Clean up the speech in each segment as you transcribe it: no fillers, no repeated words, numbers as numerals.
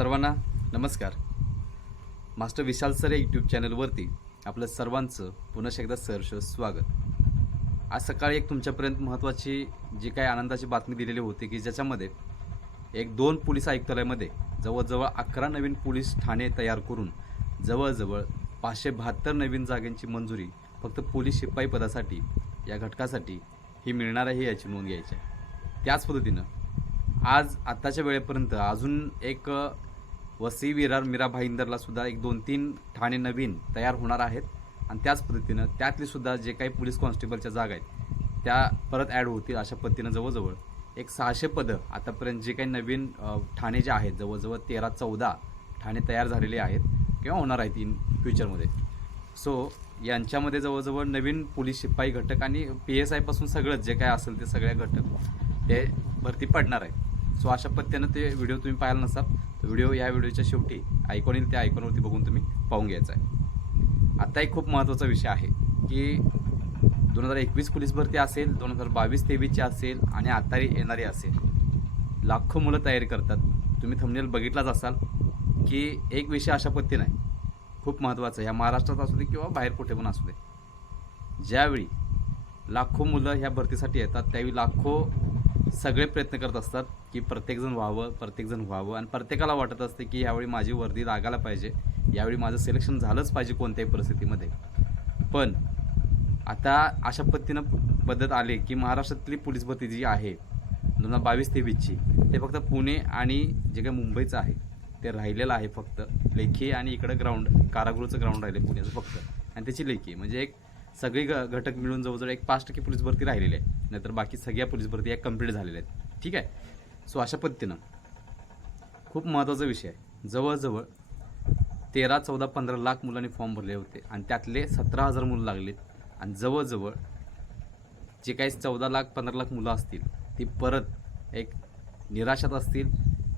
सर्वांना नमस्कार. मास्टर विशाल sir YouTube चॅनलवरती आपलं सर्वांचं पुन्हा एकदा सहर्ष स्वागत. आज सकाळी एक तुमच्यापर्यंत महत्त्वाची जी काही आनंदाची बातमी दिलेली होती की ज्याच्यामध्ये एक 2 पोलीस आयुक्तालयामध्ये जवळजवळ 11 नवीन पोलीस ठाणे तयार करून जवळजवळ 572 नवीन जागांची मंजुरी फक्त पोलीस शिपाई पदासाठी या घटकासाठी ही मिळणार आहे याची नोंद घ्यायची आहे. त्याच पद्धतीनं आज आत्ताच्या वेळेपर्यंत अजून एक वसई विरार मीरा भाईंदरला सुद्धा एक 2-3 ठाणे नवीन तयार होणार आहेत आणि त्याच पद्धतीनं त्यातली सुद्धा जे काही पोलीस कॉन्स्टेबलच्या जागा आहेत त्या परत ॲड होतील. अशा पद्धतीनं जवळजवळ एक 600 पदं आतापर्यंत जे काही नवीन ठाणे जे आहेत जवळजवळ 13-14 ठाणे तयार झालेले आहेत किंवा होणार आहेत इन फ्युचरमध्ये. सो यांच्यामध्ये जवळजवळ नवीन पोलीस शिपाई घटक आणि PSI पासून सगळंच जे काय असेल ते सगळ्या घटक ते भरती पडणार आहे. सो अशा पद्धतीनं ते व्हिडिओ तुम्ही पाहिला नसाल तर या व्हिडिओच्या शेवटी आयकॉन येईल त्या आयकॉनवरती बघून तुम्ही पाहून घ्यायचा आहे. आता एक खूप महत्त्वाचा विषय आहे की 2021 पोलीस भरती असेल, 2022-23ची असेल आणि आता येणारी असेल, लाखो मुलं तयारी करतात. तुम्ही थंबनेल बघितलाच असाल की एक विषय अशा पद्धतीनं आहे खूप महत्त्वाचा, ह्या महाराष्ट्रात असू दे किंवा बाहेर कुठे पण असू दे. ज्यावेळी लाखो मुलं ह्या भरतीसाठी येतात त्यावेळी लाखो सगळे प्रयत्न करत असतात की प्रत्येकजण व्हावं आणि प्रत्येकाला वाटत असते की यावेळी माझी वर्दी लागायला पाहिजे, यावेळी माझं सिलेक्शन झालंच पाहिजे कोणत्याही परिस्थितीमध्ये. पण आता अशा पद्धत आली की महाराष्ट्रातली पोलीस भरती जी आहे 2022-23ची ते फक्त पुणे आणि जे काही मुंबईचं आहे ते राहिलेलं आहे फक्त लेखी आणि इकडं कारागृहाचं ग्राउंड राहिले पुण्याचं फक्त आणि त्याची लेखी म्हणजे एक सगळी घटक मिळून जवळजवळ एक 5% पोलीस भरती राहिलेली आहे, नाहीतर बाकी सगळ्या पोलीस भरती या कंप्लीट झालेल्या आहेत. ठीक आहे. सो अशा पद्धतीनं खूप महत्त्वाचा विषय आहे. जवळजवळ 13-14-15 लाख मुलांनी फॉर्म भरले होते आणि त्यातले 17,000 मुलं लागलेत आणि जवळजवळ जे काही 14 लाख 15 लाख मुलं असतील ती परत एक निराशात असतील,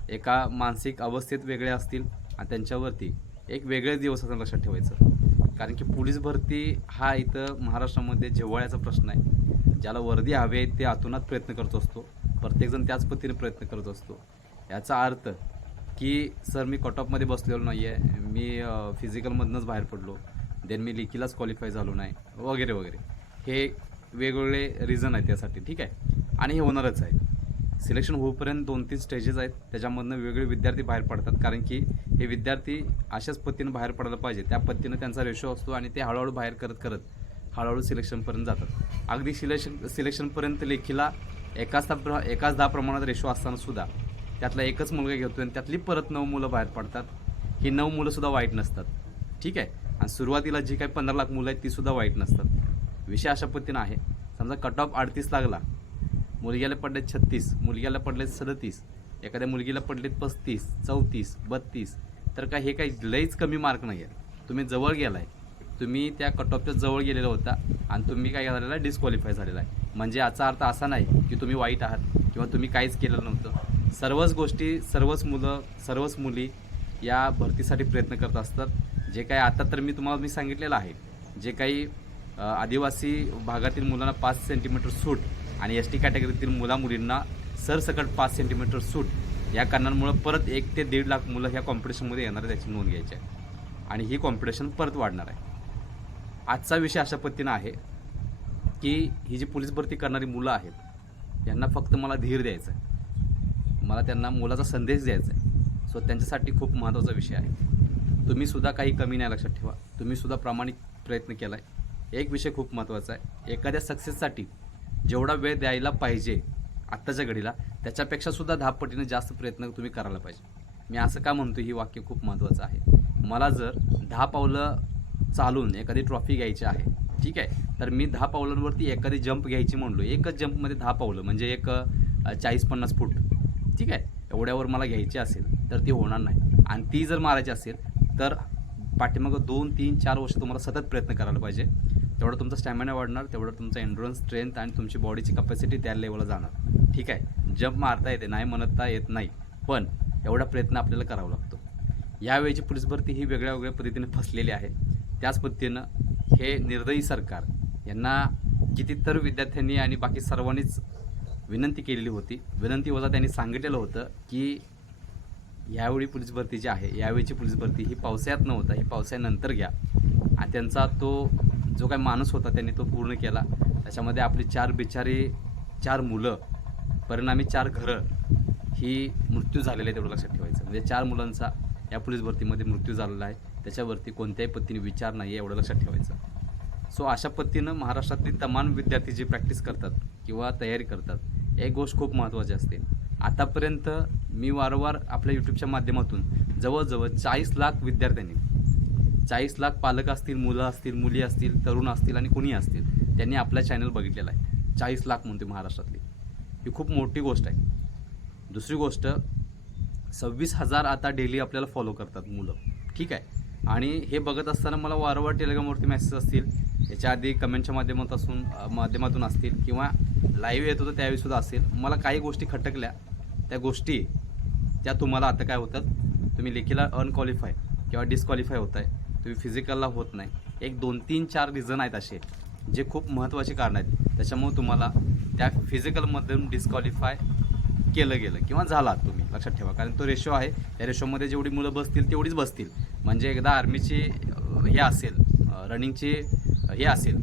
एका मानसिक अवस्थेत वेगळे असतील आणि त्यांच्यावरती एक वेगळे दिवस असं लक्षात ठेवायचं. कारण की पोलीस भरती हा इथं महाराष्ट्रामध्ये जिव्हाळ्याचा प्रश्न आहे. ज्याला वर्दी हवी आहे ते आतोनात प्रयत्न करत असतो, प्रत्येकजण त्याच पद्धतीने प्रयत्न करत असतो. याचा अर्थ की सर मी कट ऑफमध्ये बसलेलो नाही आहे, मी फिजिकलमधनंच बाहेर पडलो, देन मी लेखीलाच क्वालिफाय झालो नाही वगैरे वगैरे, हे वेगवेगळे रिझन आहेत त्यासाठी. ठीक आहे. आणि हे होणारच आहे. सिलेक्शन होईपर्यंत 2-3 स्टेजेस आहेत, त्याच्यामधनं वेगवेगळे विद्यार्थी बाहेर पडतात. कारण की हे विद्यार्थी अशाच पद्धतीनं बाहेर पडायला पाहिजे त्या पद्धतीनं त्यांचा रेशो असतो आणि ते हळूहळू बाहेर करत हळूहळू सिलेक्शनपर्यंत जातात. अगदी सिलेक्शनपर्यंत लेखीला एकाच 10 प्रमाणात रेशो असताना सुद्धा त्यातला एकच मुलगा घेतो आणि त्यातली परत 9 मुलं बाहेर पडतात. ही 9 मुलंसुद्धा वाईट नसतात. ठीक आहे. आणि सुरुवातीला जी काही 15 लाख मुलं आहेत तीसुद्धा वाईट नसतात. विषय अशा पद्धतीनं आहे. समजा कट ऑफ 38 लागला, मुलग्याला पडलेत 36, मुलग्याला पडलेत 37, एखाद्या मुलगीला पडलेत 35, 34, 32, तर काय हे काही लईच कमी मार्क नाही आहेत. तुम्ही जवळ गेला आहे, तुम्ही त्या कट ऑफच्या जवळ गेलेला होता आणि तुम्ही काय झालेला डिस्क्वालिफाय झालेला आहे. म्हणजे याचा अर्थ असा नाही की तुम्ही वाईट आहात किंवा तुम्ही काहीच केलेलं नव्हतं. सर्वच गोष्टी, सर्वच मुलं, सर्वच मुली या भरतीसाठी प्रयत्न करत असतात. जे काही आता तर मी सांगितलेलं आहे, जे काही आदिवासी भागातील मुलांना 5 सेंटीमीटर सूट आणि ST कॅटेगरीतील मुलींना सरसकट 5 सेंटीमीटर सूट या कारणांमुळं परत 1 ते 1.5 लाख मुलं ह्या कॉम्पिटिशनमध्ये येणार आहे, त्याची नोंद घ्यायची आहे आणि ही कॉम्पिटिशन परत वाढणार आहे. आजचा विषय अशा पद्धतीनं आहे की ही जी पोलीस भरती करणारी मुलं आहेत यांना फक्त मला धीर द्यायचा आहे, मला त्यांना मोलाचा संदेश द्यायचा आहे. सो त्यांच्यासाठी खूप महत्त्वाचा विषय आहे. तुम्हीसुद्धा काही कमी नाही, लक्षात ठेवा. तुम्हीसुद्धा प्रामाणिक प्रयत्न केला आहे. एक विषय खूप महत्त्वाचा आहे. एखाद्या सक्सेससाठी जेवढा वेळ द्यायला पाहिजे आत्ताच्या घडीला त्याच्यापेक्षासुद्धा 10 पटीने जास्त प्रयत्न तुम्ही करायला पाहिजे. मी असं का म्हणतो ही वाक्य खूप महत्त्वाचं आहे. मला जर 10 पावलं चालून एखादी ट्रॉफी घ्यायची आहे, ठीक आहे, तर मी 10 पावलांवरती एखादी जंप घ्यायची म्हणलो, एकच जंपमध्ये 10 पावलं म्हणजे एक 40-50 फूट, ठीक आहे, एवढ्यावर मला घ्यायची असेल तर ती होणार नाही. आणि ती जर मारायची असेल तर पाठीमागं 2-3-4 वर्ष तुम्हाला सतत प्रयत्न करायला पाहिजे. तेवढं तुमचा स्टॅमिना वाढणार, तेवढं तुमचा एन्ड्युरन्स स्ट्रेंथ आणि तुमची बॉडीची कपॅसिटी त्या लेवलला जाणार. ठीक आहे. जंप मारता येते, नाही म्हणता येत नाही, पण एवढा प्रयत्न आपल्याला करावा लागतो. यावेळीची पोलीस भरती ही वेगळ्या पद्धतीने फसलेली आहे. त्याच पद्धतीनं हे निर्दयी सरकार यांना कितीतर विद्यार्थ्यांनी आणि बाकी सर्वांनीच विनंती केलेली होती. विनंती वजा त्यांनी सांगितलेलं होतं की यावेळी पोलीस भरती जी आहे, यावेळीची पोलीस भरती ही पावसाळ्यात नव्हता, ही पावसाळ्यानंतर घ्या. आणि त्यांचा तो जो काही माणूस होता त्यांनी तो पूर्ण केला. त्याच्यामध्ये आपली 4 बिचारी 4 मुलं, परिणामी 4 घरं ही मृत्यू झालेले आहे, तेवढं लक्षात ठेवायचं. म्हणजे 4 मुलांचा या पोलीस भरतीमध्ये मृत्यू झालेला आहे. त्याच्यावरती कोणत्याही पद्धतीने विचार नाही आहे, एवढं लक्षात ठेवायचं. सो अशा पद्धतीनं महाराष्ट्रातील तमाम विद्यार्थी जे प्रॅक्टिस करतात किंवा तयारी करतात, एक गोष्ट खूप महत्त्वाची असते. आतापर्यंत मी वारंवार आपल्या यूट्यूबच्या माध्यमातून जवळजवळ 40 लाख विद्यार्थ्यांनी, 40 लाख पालक असतील, मुलं असतील, मुली असतील, तरुण असतील आणि कुणीही असतील, त्यांनी आपला चॅनल बघितलेला आहे. 40 लाख म्हणते महाराष्ट्रातली, ही खूप मोठी गोष्ट आहे. दुसरी गोष्ट, 26,000 आता डेली आपल्याला फॉलो करतात मुलं, ठीक आहे. आणि हे बघत असताना मला वारंवार टेलिग्रामवरती मेसेज असतील, याच्या आधी कमेंटच्या माध्यमातून असतील किंवा लाईव्ह येत होतं त्यावेळीसुद्धा असेल. मला काही गोष्टी खटकल्या, त्या गोष्टी त्या तुम्हाला आता काय होतात, तुम्ही लेखीला अनक्वालिफाय किंवा डिस्क्वालिफाय होत आहे, तुम्ही फिजिकलला होत नाही. एक 2, 3, 4 रिझन आहेत असे, जे खूप महत्त्वाचे कारण आहेत. त्याच्यामुळे तुम्हाला त्या फिजिकलमधून डिस्क्वालिफाय केलं गेलं किंवा झाला तुम्ही, लक्षात ठेवा. कारण तो रेशो आहे, त्या रेशोमध्ये जेवढी मुलं बसतील तेवढीच बसतील. म्हणजे एकदा आर्मीची हे असेल, रनिंगची हे असेल,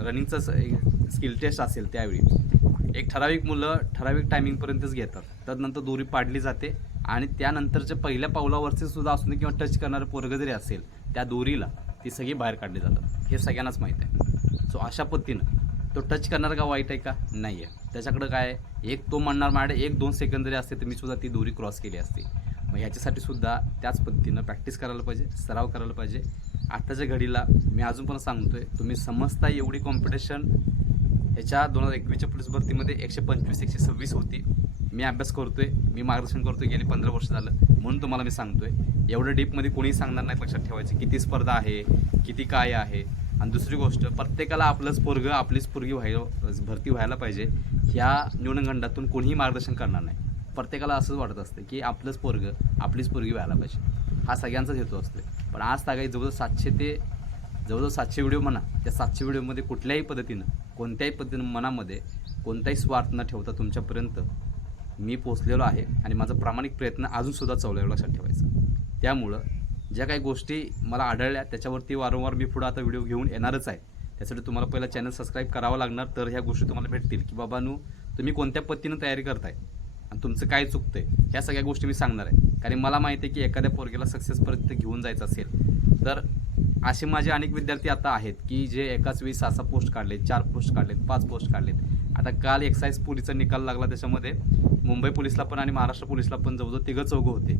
रनिंगचं स्किल टेस्ट असेल, त्यावेळी एक ठराविक मुलं ठराविक टायमिंगपर्यंतच घेतात. त्यानंतर दोरी पाडली जाते आणि त्यानंतरच्या पहिल्या पावलावरचे सुद्धा असू दे किंवा टच करणारं पोरगं जरी असेल, त्या दोरीला ती सगळी बाहेर काढली जातात. हे सगळ्यांनाच माहीत आहे. सो अशा पद्धतीनं तो टच करणार का वाईट आहे का? नाही आहे. त्याच्याकडं काय आहे, एक तो म्हणणार माझ्याकडे 1-2 सेकंद जरी असते तर मी सुद्धा ती दोरी क्रॉस केली असते. मग ह्याच्यासाठी सुद्धा त्याच पद्धतीनं प्रॅक्टिस करायला पाहिजे, सराव करायला पाहिजे. आत्ताच्या घडीला मी अजून पण सांगतो आहे, तुम्ही समजता एवढी कॉम्पिटिशन ह्याच्या 2021च्या पोलीस भरतीमध्ये 125-126 होती. मी अभ्यास करतो आहे, मी मार्गदर्शन करतो आहे, गेली 15 वर्ष झालं, म्हणून तुम्हाला मी सांगतो आहे. एवढं डीपमध्ये कोणीही सांगणार नाही, लक्षात ठेवायचं. किती स्पर्धा आहे, किती काय आहे. आणि दुसरी गोष्ट, प्रत्येकाला आपलंच पोरगं आपलीच पोरगी भरती व्हायला पाहिजे, ह्या न्यूनगंडातून कोणीही मार्गदर्शन करणार नाही. प्रत्येकाला असंच वाटत असतं की आपलंच पोरगं आपलीच पोरगी व्हायला पाहिजे, हा सगळ्यांचाच हेतू असतो. पण आज तागाई जवळजवळ 700 व्हिडिओ म्हणा, त्या 700 व्हिडिओमध्ये कुठल्याही पद्धतीनं, कोणत्याही पद्धतीनं मनामध्ये कोणताही स्वार्थ न ठेवता तुमच्यापर्यंत मी पोचलेलो आहे आणि माझा प्रामाणिक प्रयत्न अजूनसुद्धा चालू आहे, लक्षात ठेवायचं. त्यामुळं ज्या काही गोष्टी मला आढळल्या त्याच्यावरती वारंवार मी पुढं आता व्हिडिओ घेऊन येणारच आहे. त्यासाठी तुम्हाला पहिला चॅनल सबस्क्राईब करावं लागणार, तर ह्या गोष्टी तुम्हाला भेटतील की बाबांनो तुम्ही कोणत्या पद्धतीनं तयारी करताय आणि तुमचं काय चुकतंय, ह्या सगळ्या गोष्टी मी सांगणार आहे. कारण मला माहिती आहे की एखाद्या पोरगेला सक्सेसपर्यंत घेऊन जायचं असेल तर असे माझे अनेक विद्यार्थी आता आहेत की जे एकाच वेळी 6 पोस्ट काढलेत, 4 पोस्ट काढलेत, 5 पोस्ट काढलेत. आता काल एक्साईज पोलीसचा निकाल लागला, त्याच्यामध्ये मुंबई पोलीसला पण आणि महाराष्ट्र पोलीसला पण जवळजवळ 3-4 होते,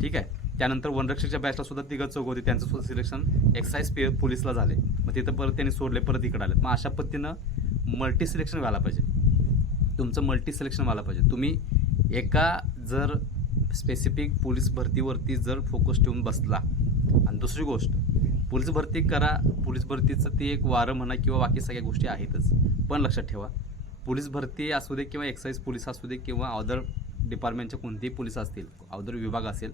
ठीक आहे. त्यानंतर वनरक्षकच्या बॅचला सुद्धा 3-4 होते, त्यांचं सुद्धा सिलेक्शन एक्साईज पोलीसला झाले. मग तिथं परत त्यांनी सोडले, परत इकडे आलेत. मग अशा पद्धतीनं मल्टी सिलेक्शन व्हायला पाहिजे, तुमचं मल्टी सिलेक्शन व्हायला पाहिजे. तुम्ही एका जर स्पेसिफिक पोलीस भरतीवरती जर फोकस ठेवून बसला, आणि दुसरी गोष्ट, पोलीस भरती करा, पोलीस भरतीचं ती एक वारं म्हणा किंवा बाकी सगळ्या गोष्टी आहेतच. पण लक्षात ठेवा, पोलीस भरती असू दे किंवा एक्साईज पोलीस असू दे किंवा अदर डिपार्टमेंटचे कोणतेही पोलीस असतील, अदर विभाग असेल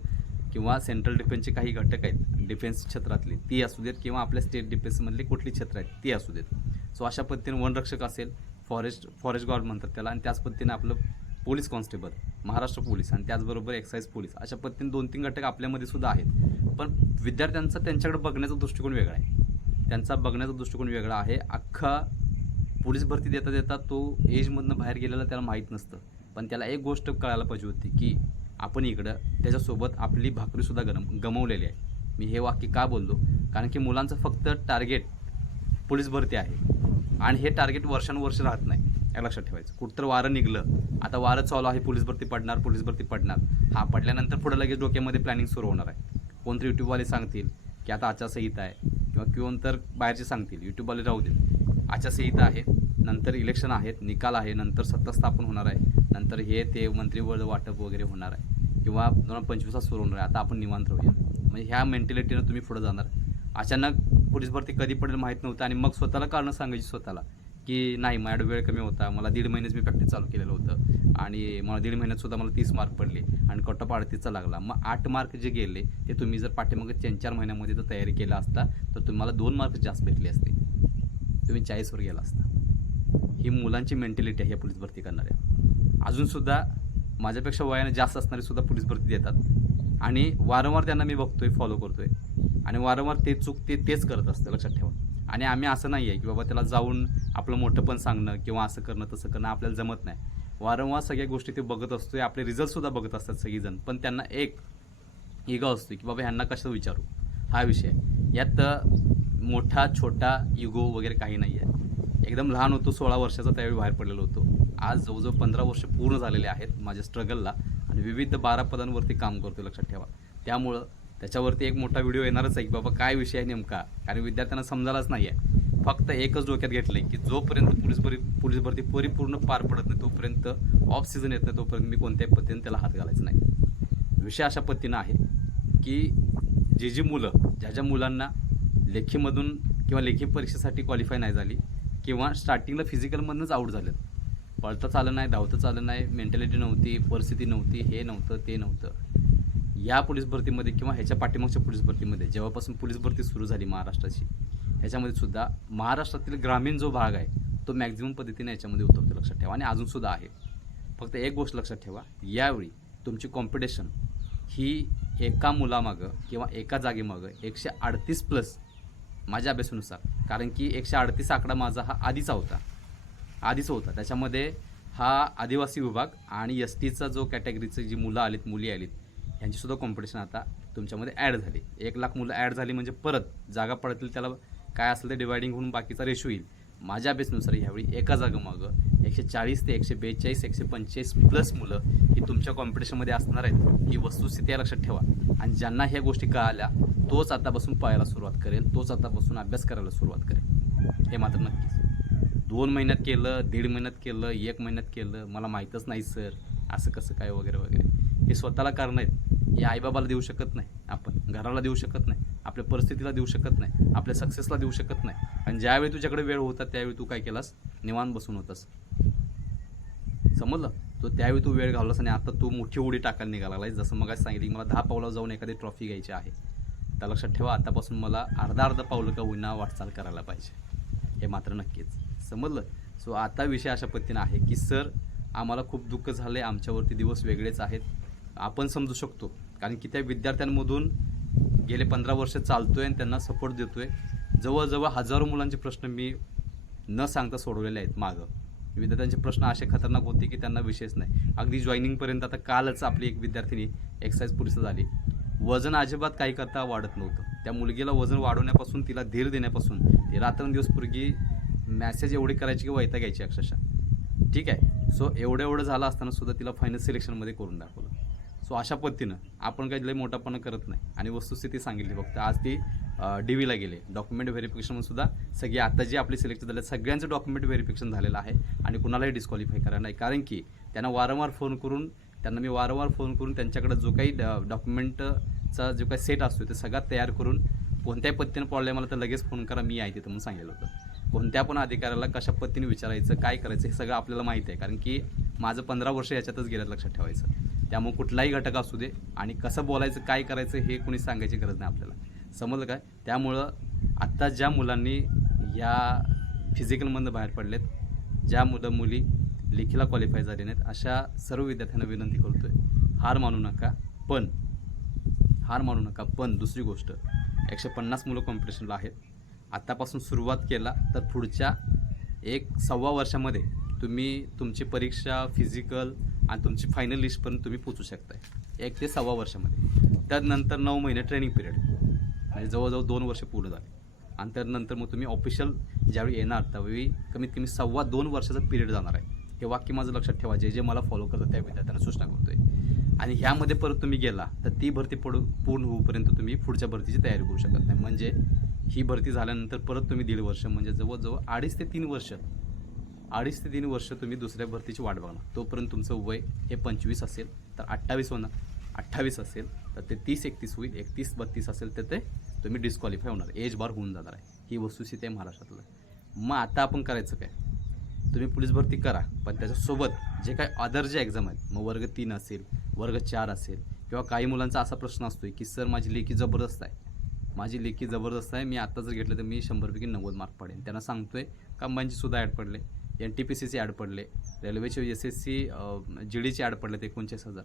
किंवा सेंट्रल डिफेन्सचे काही घटक आहेत डिफेन्स क्षेत्रातली, ती असू देत किंवा आपल्या स्टेट डिफेन्समधली कुठली क्षेत्र आहेत ती असू देत. सो अशा पद्धतीने वनरक्षक असेल, फॉरेस्ट गार्ड म्हणतात त्याला, आणि त्याच पद्धतीने आपलं पोलीस कॉन्स्टेबल, महाराष्ट्र पोलीस, आणि त्याचबरोबर एक्साईज पोलीस, अशा पद्धतीने 2-3 घटक आपल्यामध्ये सुद्धा आहेत. पण विद्यार्थ्यांचा त्यांच्याकडे बघण्याचा दृष्टिकोन वेगळा आहे, त्यांचा बघण्याचा दृष्टिकोन वेगळा आहे. अख्खा पोलीस भरती देता तो एजमधनं बाहेर गेलेला त्याला माहीत नसतं. पण त्याला एक गोष्ट कळायला पाहिजे होती की आपण इकडं त्याच्यासोबत आपली भाकरीसुद्धा गमवलेली आहे. मी हे वाक्य का बोललो, कारण की मुलांचं फक्त टार्गेट पोलीस भरती आहे आणि हे टार्गेट वर्षानुवर्ष राहत नाही, या लक्षात ठेवायचं. कुठं वारं निघलं, आता वारं चालू आहे, पोलीस भरती पडणार, हा पडल्यानंतर पुढे लगेच डोक्यामध्ये प्लॅनिंग सुरू होणार आहे. कोणतरी यूट्यूबवाले सांगतील की आता आचारसंहिता आहे, किंवा कोणतर बाहेरचे सांगतील, यूट्यूबवाले राहू देत, आचारसंहिता आहे, नंतर इलेक्शन आहेत, निकाल आहे, नंतर सत्ता स्थापन होणार आहे, नंतर हे ते मंत्रिपद वाटप वगैरे होणार आहे, किंवा 2025 सुरू होणार आहे, आता आपण निवांत राहूया. म्हणजे ह्या मेंटॅलिटीनं तुम्ही पुढे जाणार. अचानक पोलीस भरती कधी पडेल माहीत नव्हतं, आणि मग स्वतःला कारणं सांगायची स्वतःला की नाही, माझ्याकडे वेळ कमी होता, मला 1.5 महिनेच मी प्रॅक्टिस चालू केलेलं होतं, आणि मला 1.5 महिन्यातसुद्धा मला 30 मार्क पडले आणि कट ऑफ 38चा लागला. मग 8 मार्क जे गेले ते तुम्ही जर पाठीमागे 3-4 महिन्यामध्ये जर तयारी केला असता तर तुम्हाला 2 मार्क जास्त भेटले असते, तुम्ही 40वर गेला असता. ही मुलांची मेंटॅलिटी आहे पोलीस भरती करणाऱ्या. अजूनसुद्धा माझ्यापेक्षा वयाने जास्त असणारे सुद्धा पोलीस भरती देतात आणि वारंवार त्यांना मी बघतोय, फॉलो करतोय आणि वारंवार ते चूक तेच करत असतं, लक्षात ठेवा. आणि आम्ही असं नाही आहे की बाबा त्याला जाऊन आपलं मोठंपण सांगणं किंवा असं करणं तसं करणं आपल्याला जमत नाही. वारंवार सगळ्या गोष्टी ते बघत असतोय, आपले रिझल्टसुद्धा बघत असतात सगळीजण, पण त्यांना एक इगो असतो की बाबा ह्यांना कसं विचारू, हा विषय. यात मोठा छोटा इगो वगैरे काही नाही आहे. एकदम लहान होतो, 16 वर्षाचा, त्यावेळी बाहेर पडलेलो होतो. आज जवळजवळ 15 वर्ष पूर्ण झालेले आहेत माझ्या स्ट्रगलला आणि विविध 12 पदांवरती काम करतो, लक्षात ठेवा. त्यामुळं त्याच्यावरती एक मोठा व्हिडिओ येणारच आहे की बाबा काय विषय आहे नेमका, कारण विद्यार्थ्यांना समजायलाच नाही आहे. फक्त एकच डोक्यात घेतलं आहे की जोपर्यंत पोलीस भरती परिपूर्ण पार पडत नाही, तोपर्यंत ऑफ सीझन येत नाही, तोपर्यंत मी कोणत्याही पद्धतीने त्याला हात घालायचा नाही. विषय अशा पद्धतीनं आहे की जी मुलं, ज्या मुलांना लेखीमधून किंवा लेखी परीक्षेसाठी क्वालिफाय नाही झाली किंवा स्टार्टिंगला फिजिकलमधूनच आऊट झालं, पळता आलं नाही, धावता आलं नाही, मेंटॅलिटी नव्हती, परिस्थिती नव्हती, हे नव्हतं, ते नव्हतं, या पोलीस भरतीमध्ये किंवा ह्याच्या पाठीमागच्या पोलीस भरतीमध्ये जेव्हापासून पोलीस भरती सुरू झाली महाराष्ट्राची, ह्याच्यामध्ये सुद्धा महाराष्ट्रातील ग्रामीण जो भाग आहे तो मॅक्झिमम पद्धतीने याच्यामध्ये उतरतो, लक्षात ठेवा. आणि अजूनसुद्धा आहे. फक्त एक गोष्ट लक्षात ठेवा, यावेळी तुमची कॉम्पिटिशन ही एका मुलामागं किंवा एका जागेमागं 138+ माझ्या अभ्यासानुसार, कारण की 138 आकडा माझा हा आधीचा होता. त्याच्यामध्ये हा आदिवासी विभाग आणि एस टीचा जो कॅटेगरीचे जी मुलं आलीत, मुली आलीत, यांचीसुद्धा कॉम्पिटिशन आता तुमच्यामध्ये ॲड झाली. 1,00,000 मुलं ॲड झाली म्हणजे परत जागा पडतील, त्याला काय असेल ते डिवायडिंग होऊन बाकीचा रेशो येईल. माझ्या अभ्यासानुसार ह्यावेळी एका जागेमागं 140 ते 142, 145+ मुलं ही तुमच्या कॉम्पिटिशनमध्ये असणार आहेत. ही वस्तुस्थिती आहे, लक्षात ठेवा. आणि ज्यांना ह्या गोष्टी कळाल्या तोच आतापासून पळायला सुरुवात करेल, तोच आतापासून अभ्यास करायला सुरुवात करेल, हे मात्र नक्कीच. 2 महिन्यात केलं, 1.5 महिन्यात केलं, 1 महिन्यात केलं, मला माहीतच नाही सर, असं कसं काय वगैरे वगैरे, हे स्वतःला कारणं आहेत. हे आईबाबाला देऊ शकत नाही, आपण घराला देऊ शकत नाही, आपल्या परिस्थितीला देऊ शकत नाही, आपल्या सक्सेसला देऊ शकत नाही. आणि ज्यावेळी तुझ्याकडे वेळ होता त्यावेळी तू काय केलास, निवांत बसून होतास, समजलं. तो त्यावेळी तू वेळ घालवलास आणि आता तू मोठी उडी टाकायला निघाला. जसं मग सांगितलं मला 10 पावलं जाऊन एखादी ट्रॉफी घ्यायची आहे, तर लक्षात ठेवा आतापासून मला अर्धा पावलं का होईना वाटचाल करायला पाहिजे, हे मात्र नक्कीच, समजलं. सो आता विषय अशा पद्धतीनं आहे की सर आम्हाला खूप दुःख झालं आहे, आमच्यावरती दिवस वेगळेच आहेत, आपण समजू शकतो, कारण की त्या विद्यार्थ्यांमधून गेले 15 वर्ष चालतो आहे आणि त्यांना सपोर्ट देतो आहे. जवळजवळ हजारो मुलांचे प्रश्न मी न सांगता सोडवलेले आहेत. मागं विद्यार्थ्यांचे प्रश्न असे खतरनाक होते की त्यांना विषयच नाही. अगदी जॉईनिंगपर्यंत, आता कालच आपली एक विद्यार्थिनी एक्साईज पोलीस झाली, वजन अजिबात काही करता वाढत नव्हतं. त्या मुलगीला वजन वाढवण्यापासून, तिला धीर देण्यापासून, ती रात्रंदिवस पूर्वी मॅसेज एवढे करायची की वैतागायची अक्षरशः, ठीक आहे. सो एवढं झालं असताना सुद्धा तिला फायनल सिलेक्शनमध्ये करून दाखवलं. सो अशा पद्धतीनं आपण काही लय मोठापणा करत नाही आणि वस्तुस्थिती सांगितली फक्त. आज ती DVला गेले, डॉक्युमेंट व्हेरिफिकेशनसुद्धा सगळी आता जी आपली सिलेक्ट झाले सगळ्यांचं डॉक्युमेंट व्हेरिफिकेशन झालेलं आहे आणि कुणालाही डिस्क्वालिफाय करायला नाही, कारण की त्यांना मी वारंवार फोन करून त्यांच्याकडे जो काही डॉक्युमेंटचा जो काही सेट असतो ते सगळा तयार करून, कोणत्याही पद्धतीनं प्रॉब्लेम आला तर लगेच फोन करा, मी आहे तिथं म्हणून सांगितलं होतं. कोणत्या पण अधिकाऱ्याला कशा पद्धतीने विचारायचं, काय करायचं, हे सगळं आपल्याला माहिती आहे, कारण की माझं 15 वर्ष याच्यातच गेल्यात, लक्षात ठेवायचं. त्यामुळे कुठलाही घटक असू दे आणि कसं बोलायचं, काय करायचं, हे कोणी सांगायची गरज नाही आपल्याला, समजलं काय. त्यामुळं आत्ता ज्या मुलांनी या फिजिकलमधनं बाहेर पडलेत, ज्या मुली लेखीला क्वालिफाय झाले नाहीत, अशा सर्व विद्यार्थ्यांना विनंती करतो आहे, हार मानू नका. पण दुसरी गोष्ट, 150 मुलं कॉम्पिटिशनला आहेत. आत्तापासून सुरुवात केला तर पुढच्या 1-1.25 वर्षामध्ये तुम्ही तुमची परीक्षा, फिजिकल आणि तुमची फायनल लिस्टपर्यंत तुम्ही पोचू शकताय, 1 ते 1.25 वर्षामध्ये. त्यानंतर 9 महिने ट्रेनिंग पिरियड, म्हणजे जवळजवळ 2 वर्ष पूर्ण झाले. आणि त्यानंतर मग तुम्ही ऑफिशियल ज्यावेळी येणार त्यावेळी कमीत कमी 2.25 वर्षाचा पिरियड जाणार आहे. हे वाक्य माझं लक्षात ठेवा, जे मला फॉलो करतात त्या विद्यार्थ्यांना सूचना करतो आहे. आणि ह्यामध्ये परत तुम्ही गेला तर ती भरती पूर्ण होईपर्यंत तुम्ही पुढच्या भरतीची तयारी करू शकत नाही. म्हणजे ही भरती झाल्यानंतर परत तुम्ही 1.5 वर्ष, म्हणजे जवळजवळ 2.5 ते 3 वर्ष तुम्ही दुसऱ्या भरतीची वाट बघणार. तोपर्यंत तुमचं वय हे 25 असेल तर 28 होणार, 28 असेल तर ते 30-31 होईल, 31-32 असेल तर ते तुम्ही डिस्क्वालिफाय होणार, एज बार होऊन जाणार आहे. ही वस्तुस्थिती आहे महाराष्ट्रातलं. मग आता आपण करायचं काय, तुम्ही पोलीस भरती करा, पण त्याच्यासोबत जे काही अदर जे एक्झाम आहेत, मग वर्ग 3 असेल, वर्ग 4 असेल, किंवा काही मुलांचा असा प्रश्न असतो की सर माझी लेखी जबरदस्त आहे, मी आत्ता जर घेतलं तर मी 100 पैकी 90 मार्क पडेल. त्यांना सांगतोय कंबाईनची सुद्धा ॲड पडले, NTPCचे ॲड पडले, रेल्वेचे SSC GDची ॲड पडले 39,000.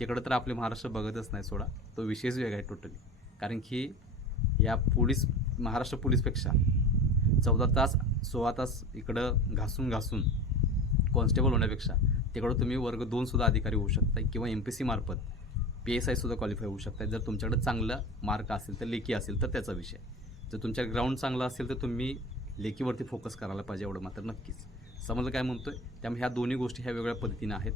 तिकडं तर आपले महाराष्ट्र बघतच नाही सोडा, तो विषयच वेगळा आहे टोटली. कारण की या महाराष्ट्र पोलीसपेक्षा 14 तास 16 तास इकडं घासून कॉन्स्टेबल होण्यापेक्षा तिकडं तुम्ही वर्ग 2 सुद्धा अधिकारी होऊ शकता किंवा MPSC मार्फत PSI सुद्धा क्वालिफाय होऊ शकता. जर तुमच्याकडे चांगला मार्क असेल तर, लेखी असेल तर त्याचा विषय. जर तुमच्या ग्राउंड चांगला असेल तर तुम्ही लेखीवरती फोकस करायला पाहिजे, एवढं मात्र नक्कीच. समजलं काय म्हणतो आहे? त्यामुळे ह्या दोन्ही गोष्टी ह्या वेगळ्या पद्धतीने आहेत.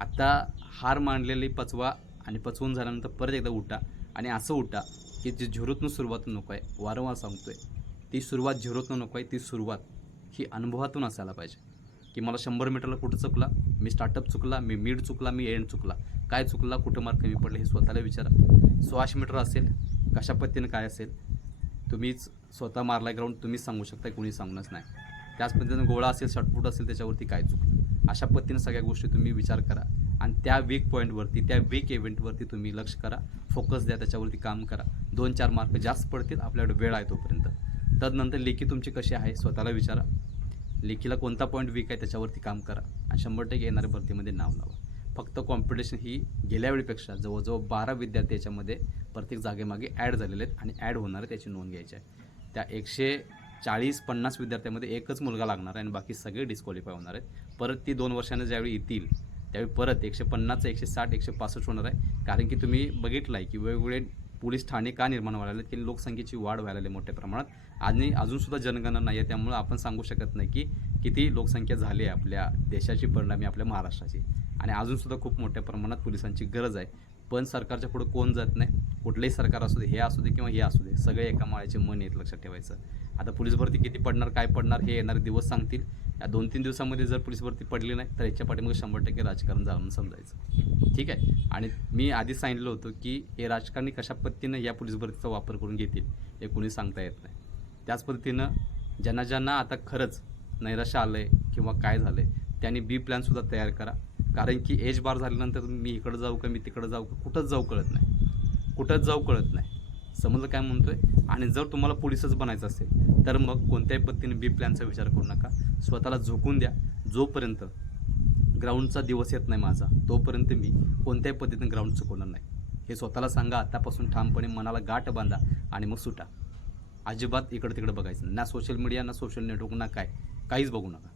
आता हार मांडलेली पचवा आणि पचवून झाल्यानंतर परत एकदा उठा आणि असं उठा की जी झिरोतनं सुरुवात नको आहे. वारंवार सांगतो आहे, ती सुरुवात झिरोतनं नको आहे. ती सुरुवात ही अनुभवातून असायला पाहिजे की मला 100 मीटरला कुठं चुकला, मी स्टार्टअप चुकला, मी मिड चुकला, मी एंड चुकला, काय चुकला, कुठं मार्क कमी पडले हे स्वतःला विचारा. 1600 मीटर असेल, कशा पद्धतीनं काय असेल, तुम्हीच स्वतः मारला ग्राउंड तुम्हीच सांगू शकता, कोणी सांगणंच नाही. त्याच पद्धतीनं गोळा असेल, शॉर्टपुट असेल, त्याच्यावरती काय चुकलं, अशा पद्धतीनं सगळ्या गोष्टी तुम्ही विचार करा आणि त्या वीक पॉईंटवरती, त्या वीक इव्हेंटवरती तुम्ही लक्ष करा, फोकस द्या, त्याच्यावरती काम करा. 2-4 मार्क जास्त पडतील, आपल्याकडे वेळ आहे तोपर्यंत. तदनंतर लेखी तुमची कशी आहे स्वतःला विचारा, लेखीला कोणता पॉईंट वीक आहे त्याच्यावरती काम करा आणि 100% येणाऱ्या भरतीमध्ये नाव लावा. फक्त कॉम्पिटिशन ही गेल्या वेळीपेक्षा जवळजवळ 12 विद्यार्थी याच्यामध्ये प्रत्येक जागेमागे ॲड झालेले आहेत आणि ॲड होणार आहे, त्याची नोंद घ्यायची आहे. त्या 140-50 विद्यार्थ्यांमध्ये एकच मुलगा लागणार आहे आणि बाकी सगळे डिस्क्वालिफाय होणार आहेत. परत ती 2 वर्षांनी ज्यावेळी येतील त्यावेळी परत 150, 160, 165 होणार आहे. कारण की तुम्ही बघितलं आहे की वेगवेगळे पोलीस ठाणे का निर्माण व्हायला लागले की लोकसंख्येची वाढ व्हायला लागली मोठ्या प्रमाणात आणि अजूनसुद्धा जनगणना नाही आहे. त्यामुळं आपण सांगू शकत नाही की किती लोकसंख्या झाली आहे आपल्या देशाची, परिणामी आपल्या महाराष्ट्राची, आणि अजूनसुद्धा खूप मोठ्या प्रमाणात पोलिसांची गरज आहे. पण सरकारच्या पुढं कोण जात नाही. कुठलंही सरकार असू दे, हे असू दे किंवा हे असू दे, सगळे एका माळ्याचे मन येत, लक्षात ठेवायचं. आता पोलीस भरती किती पडणार, काय पडणार हे येणारे दिवस सांगतील. या 2-3 दिवसामध्ये जर पोलीस भरती पडली नाही तर याच्या पाठीमागे 100% राजकारण झालं म्हणून समजायचं. ठीक आहे. आणि मी आधीच सांगितलं होतं की हे राजकारणी कशा पद्धतीनं या पोलीस भरतीचा वापर करून घेतील हे कोणी सांगता येत नाही. त्याच पद्धतीनं ज्यांना आता खरंच नैराश्य आलं आहे किंवा काय झालं आहे त्यांनी बी प्लॅनसुद्धा तयार करा. कारण की एज बार झाल्यानंतर मी इकडं जाऊ का, मी तिकडं जाऊ का, कुठंच जाऊ कळत नाही. समजलं काय म्हणतो आहे? आणि जर तुम्हाला पोलीसच बनायचं असेल तर मग कोणत्याही पद्धतीने बी प्लॅनचा विचार करू नका. स्वतःला झोकून द्या. जोपर्यंत ग्राउंडचा दिवस येत नाही माझा तोपर्यंत मी कोणत्याही पद्धतीने ग्राउंड चुकवणार नाही, हे स्वतःला सांगा. आतापासून ठामपणे मनाला गाठ बांधा आणि मग सुटा. अजिबात इकडं तिकडं बघायचं नाही. ना सोशल मीडिया, ना सोशल नेटवर्क, ना काहीच बघू नका.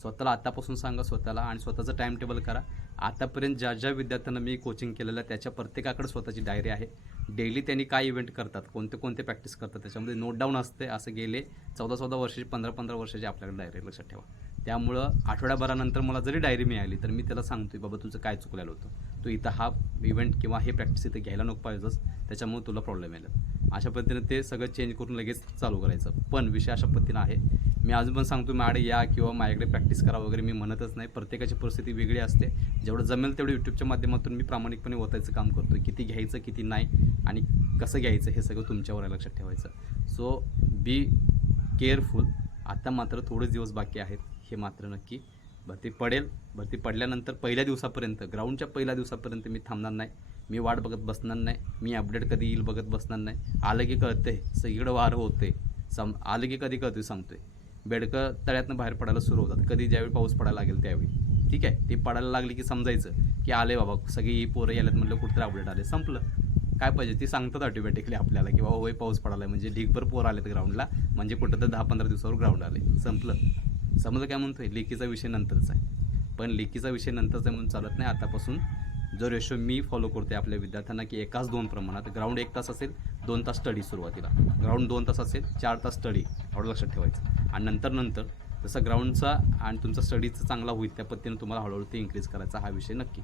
स्वतःला आतापासून सांगा स्वतःला आणि स्वतःचं टाईम टेबल करा. आतापर्यंत ज्या विद्यार्थ्यांना मी कोचिंग केलेलं आहे त्याच्या प्रत्येकाकडे स्वतःची डायरी आहे. डेली त्यांनी काय इव्हेंट करतात, कोणते प्रॅक्टिस करतात त्याच्यामध्ये नोट डाऊन असते. असं गेले 14 वर्षाची, 15 वर्षाची आपल्याकडे डायरी, लक्षात ठेवा. त्यामुळं आठवड्याभरानंतर मला जरी डायरी मिळाली तर मी त्याला सांगतोय, बाबा तुझं काय चुकलेलं होतं, तू इथं हा इव्हेंट किंवा हे प्रॅक्टिस इथं घ्यायला नको पाहिजेस, त्याच्यामुळे तुला प्रॉब्लेम येईल. अशा पद्धतीने ते सगळं चेंज करून लगेच चालू करायचं. पण विषय अशा पद्धतीनं आहे, मी अजून पण सांगतो माझ्याकडे या किंवा माझ्याकडे प्रॅक्टिस करा वगैरे मी म्हणतच नाही. प्रत्येकाची परिस्थिती वेगळी असते. जेवढं जमेल तेवढं यूट्यूबच्या माध्यमातून मी प्रामाणिकपणे ओतायचं काम करतो. किती घ्यायचं किती नाही आणि कसं घ्यायचं हे सगळं तुमच्यावर आहे, लक्षात ठेवायचं. So be careful. आता मात्र थोडेच दिवस बाकी आहेत, हे मात्र नक्की. भरती पडेल. भरती पडल्यानंतर पहिल्या दिवसापर्यंत, ग्राउंडच्या पहिल्या दिवसापर्यंत मी थांबणार नाही. मी वाट बघत बसणार नाही. मी अपडेट कधी येईल बघत बसणार नाही. आलं की कळतंय, सगळीकडं वारं होते. आलं की कधी कळतोय सांगतोय. बेडकं तळ्यातनं बाहेर पडायला सुरू होतात कधी, ज्यावेळी पाऊस पडायला लागेल त्यावेळी. ठीक आहे. ती पडायला लागली की समजायचं की आले बाबा, सगळी पोरं याल्यात म्हटलं कुठं अपडेट आले, संपलं. काय पाहिजे ती सांगतात ऑटोमॅटिकली आपल्याला की बाबा होय पाऊस पडाला, म्हणजे ढीगभर पोरं आलेत ग्राउंडला, म्हणजे कुठं तर 10-15 दिवसावर ग्राउंड आले, संपलं. समजलं काय म्हणतोय? लेखीचा विषय नंतरचा आहे. पण लेखीचा विषय नंतरचा म्हणून चालत नाही. आतापासून जो रेशो मी फॉलो करते आपल्या विद्यार्थ्यांना की 1:2 प्रमाणात, ग्राउंड 1 तास असेल, 2 तास स्टडी सुरुवातीला, ग्राउंड 2 तास असेल, 4 तास स्टडी, एवढं लक्षात ठेवायचं. आणि नंतर जसं ग्राउंडचा आणि तुमचा स्टडीचा चांगला होईल त्या पद्धतीनं तुम्हाला हळूहळू ते इन्क्रीज करायचा, हा विषय नक्की.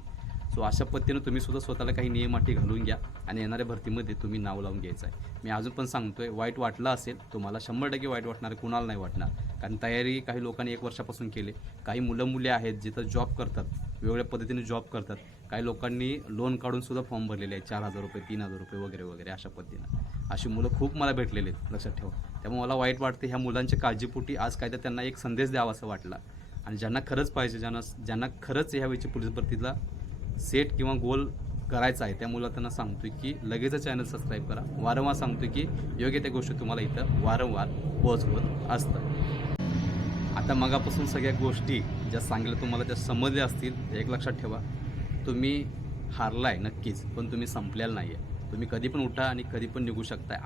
सो अशा पद्धतीनं तुम्ही सुद्धा स्वतःला काही नियम अटी घालून घ्या आणि येणाऱ्या भरतीमध्ये तुम्ही नाव लावून घ्यायचं आहे. मी अजून पण सांगतोय, वाईट वाटलं असेल तुम्हाला, 100% वाईट वाटणार, कुणाला नाही वाटणार. कारण तयारी काही लोकांनी 1 वर्षापासून केली. काही मुलं आहेत जिथं जॉब करतात, वेगवेगळ्या पद्धतीने जॉब करतात. काही लोकांनी लोन काढून सुद्धा फॉर्म भरलेले आहेत, 4,000 रुपये, 3,000 रुपये वगैरे वगैरे. अशा पद्धतीनं अशी मुलं खूप मला भेटलेले आहेत, लक्षात ठेवा. त्यामुळे मला वाईट वाटते. ह्या मुलांच्या काळजीपोटी आज काय तर त्यांना एक संदेश द्यावा असं वाटला. आणि ज्यांना खरंच पाहिजे, ज्यांना खरंच ह्यावेळीची पोलीस भरतीला सेट किंवा गोल करायचा आहे, त्या मुलांना सांगतोय की लगेच चॅनल सबस्क्राईब करा. वारंवार सांगतोय की योग्य त्या गोष्टी तुम्हाला इथं वारंवार पोहोचवत असतात. आता आता मगापासून सगळ्या गोष्टी ज्या सांगितल्या तुम्हाला त्या समजल्या असतील. एक लक्षात ठेवा, तुम्ही हारलाय नक्कीच, पण तुम्ही संपलेला नाही आहे. तुम्ही कधी पण उठा आणि कधी पण निघू शकताय.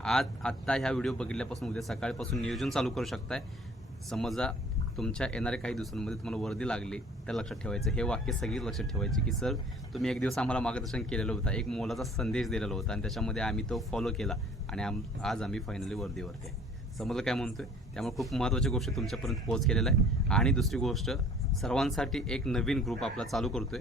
आत्ता ह्या व्हिडिओ बघितल्यापासून उद्या सकाळपासून नियोजन चालू करू शकताय. समजा तुमच्या येणाऱ्या काही दिवसांमध्ये तुम्हाला वर्दी लागली, तर लक्षात ठेवायचं. हे वाक्य सगळी लक्षात ठेवायचे की सर तुम्ही एक दिवस आम्हाला मार्गदर्शन केलेलं होतं, एक मोलाचा संदेश दिलेला होता आणि त्याच्यामध्ये आम्ही तो फॉलो केला आणि आज आम्ही फायनली वर्दीवरती आहे. समजलं काय म्हणतोय? त्यामुळे खूप महत्त्वाची गोष्ट तुमच्यापर्यंत पोहोच केलेला आहे. आणि दुसरी गोष्ट, सर्वांसाठी एक नवीन ग्रुप आपला चालू करतोय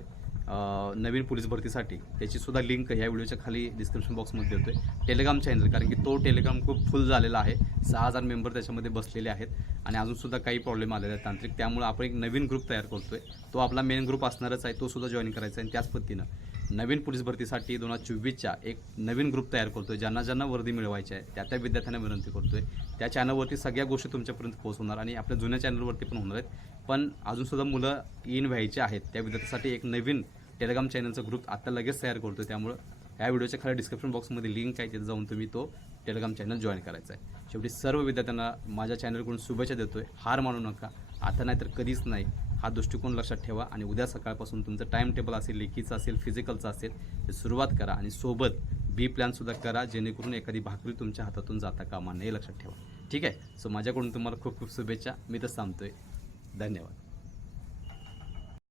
नवीन पोलीस भरतीसाठी. त्याचीसुद्धा लिंक ह्या व्हिडिओच्या खाली डिस्क्रिप्शन बॉक्समध्ये देतो आहे. टेलिग्राम चॅनल, कारण की तो टेलिग्राम खूप फुल झालेला आहे. 6,000 मेंबर त्याच्यामध्ये बसलेले आहेत आणि अजूनसुद्धा काही प्रॉब्लेम आलेले आहेत तांत्रिक. त्यामुळे आपण एक नवीन ग्रुप तयार करतो आहे. तो आपला मेन ग्रुप असणारच आहे, तोसुद्धा जॉईन करायचा आहे. आणि त्याच पद्धतीनं नवीन पोलीस भरतीसाठी 2024च्या एक नवीन ग्रुप तयार करतो आहे. ज्यांना वर्दी मिळवायची आहे त्या विद्यार्थ्यांना विनंती करतो आहे. त्या चॅनलवरती सगळ्या गोष्टी तुमच्यापर्यंत पोहोचवणार आणि आपल्या जुन्या चॅनलवरती पण होणार आहेत. पण अजूनसुद्धा मुलं इन व्हायचे आहेत, त्या विद्यार्थ्यांसाठी एक नवीन टेलिग्राम चॅनलचा ग्रुप आता लगेच तयार करतो आहे. त्यामुळं ह्या व्हिडिओच्या खाली डिस्क्रिप्शन बॉक्समध्ये लिंक आहे, तिथे जाऊन तुम्ही तो टेलिग्राम चॅनल जॉईन करायचा आहे. शेवटी सर्व विद्यार्थ्यांना माझ्या चॅनलकडून शुभेच्छा देतो आहे. हार मानू नका, आता नाही तर कधीच नाही, हा दृष्टिकोन लक्षात ठेवा. आणि उद्या सकाळपासून तुमचं टाईम टेबल असेल, लेखीचं असेल, फिजिकलचं असेल, ते सुरुवात करा आणि सोबत बी प्लॅनसुद्धा करा, जेणेकरून एखादी भाकरी तुमच्या हातातून जाता कामा नये. लक्षात ठेवा. ठीक आहे. सो माझ्याकडून तुम्हाला खूप खूप शुभेच्छा. मी तर सांगतोय. धन्यवाद.